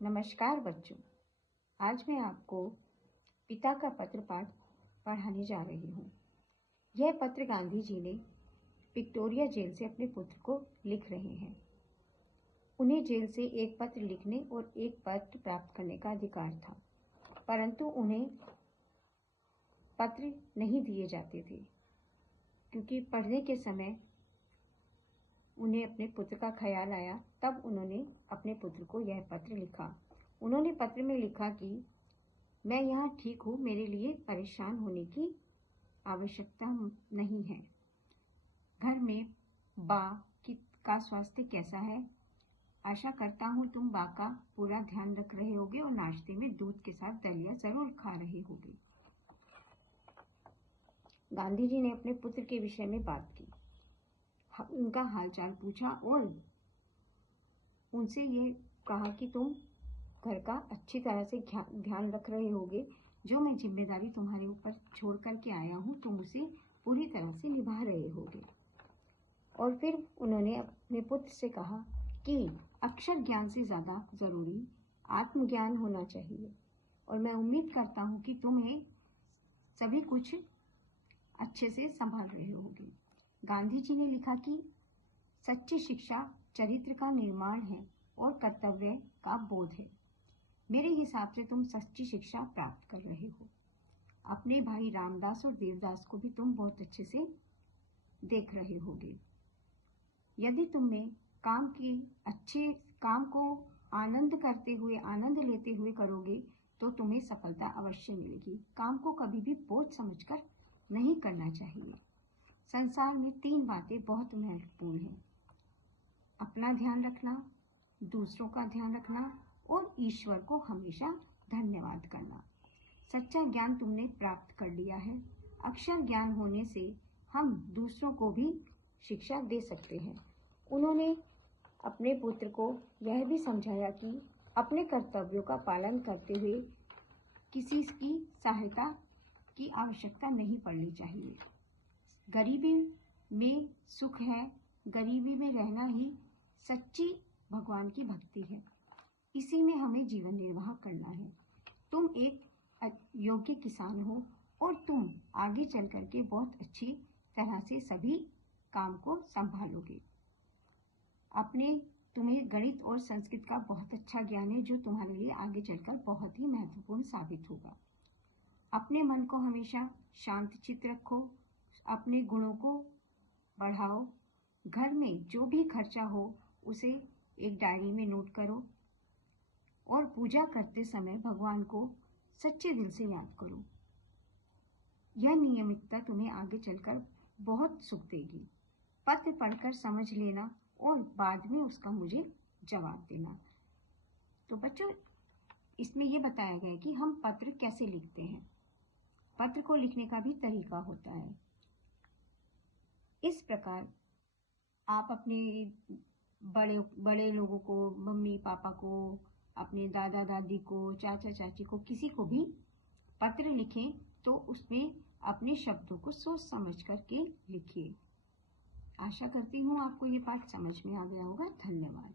नमस्कार बच्चों। आज मैं आपको पिता का पत्र पाठ पढ़ाने जा रही हूँ। यह पत्र गांधी जी ने विक्टोरिया जेल से अपने पुत्र को लिख रहे हैं। उन्हें जेल से एक पत्र लिखने और एक पत्र प्राप्त करने का अधिकार था, परंतु उन्हें पत्र नहीं दिए जाते थे क्योंकि पढ़ने के समय उन्हें अपने पुत्र का ख्याल आया। तब उन्होंने अपने पुत्र को यह पत्र लिखा। उन्होंने पत्र में लिखा कि मैं यहाँ ठीक हूँ, मेरे लिए परेशान होने की आवश्यकता नहीं है। घर में बा का स्वास्थ्य कैसा है? आशा करता हूँ तुम बा का पूरा ध्यान रख रहे होगे और नाश्ते में दूध के साथ दलिया जरूर खा रहे होगे। गांधी जी ने अपने पुत्र के विषय में बात की, उनका हालचाल पूछा और उनसे ये कहा कि तुम घर का अच्छी तरह से ध्यान रख रहे होगे। जो मैं जिम्मेदारी तुम्हारे ऊपर छोड़ करके आया हूँ तुम उसे पूरी तरह से निभा रहे होगे। और फिर उन्होंने अपने पुत्र से कहा कि अक्षर ज्ञान से ज़्यादा ज़रूरी आत्मज्ञान होना चाहिए और मैं उम्मीद करता हूँ कि तुम्हें सभी कुछ अच्छे से संभाल रहे होगे। गांधी जी ने लिखा कि सच्ची शिक्षा चरित्र का निर्माण है और कर्तव्य का बोध है। मेरे हिसाब से तुम सच्ची शिक्षा प्राप्त कर रहे हो। अपने भाई रामदास और देवदास को भी तुम बहुत अच्छे से देख रहे होगे। यदि तुम्हें काम को आनंद लेते हुए करोगे तो तुम्हें सफलता अवश्य मिलेगी। काम को कभी भी बोझ समझकर नहीं करना चाहिए। संसार में 3 बातें बहुत महत्वपूर्ण हैं: अपना ध्यान रखना, दूसरों का ध्यान रखना और ईश्वर को हमेशा धन्यवाद करना। सच्चा ज्ञान तुमने प्राप्त कर लिया है। अक्षर ज्ञान होने से हम दूसरों को भी शिक्षा दे सकते हैं। उन्होंने अपने पुत्र को यह भी समझाया कि अपने कर्तव्यों का पालन करते हुए किसी की सहायता की आवश्यकता नहीं पड़नी चाहिए। गरीबी में सुख है, गरीबी में रहना ही सच्ची भगवान की भक्ति है। इसी में हमें जीवन निर्वाह करना है। तुम एक योग्य किसान हो और तुम आगे चल करके बहुत अच्छी तरह से सभी काम को संभालोगे। तुम्हें गणित और संस्कृत का बहुत अच्छा ज्ञान है जो तुम्हारे लिए आगे चलकर बहुत ही महत्वपूर्ण साबित होगा। अपने मन को हमेशा शांत चित्त रखो, अपने गुणों को बढ़ाओ। घर में जो भी खर्चा हो उसे एक डायरी में नोट करो और पूजा करते समय भगवान को सच्चे दिल से याद करो। यह नियमितता तुम्हें आगे चलकर बहुत सुख देगी। पत्र पढ़कर समझ लेना और बाद में उसका मुझे जवाब देना। तो बच्चों, इसमें यह बताया गया है कि हम पत्र कैसे लिखते हैं। पत्र को लिखने का भी तरीका होता है। इस प्रकार आप अपने बड़े लोगों को, मम्मी पापा को, अपने दादा दादी को, चाचा चाची को, किसी को भी पत्र लिखें तो उसमें अपने शब्दों को सोच समझ करके लिखिए। आशा करती हूँ आपको ये पाठ समझ में आ गया होगा। धन्यवाद।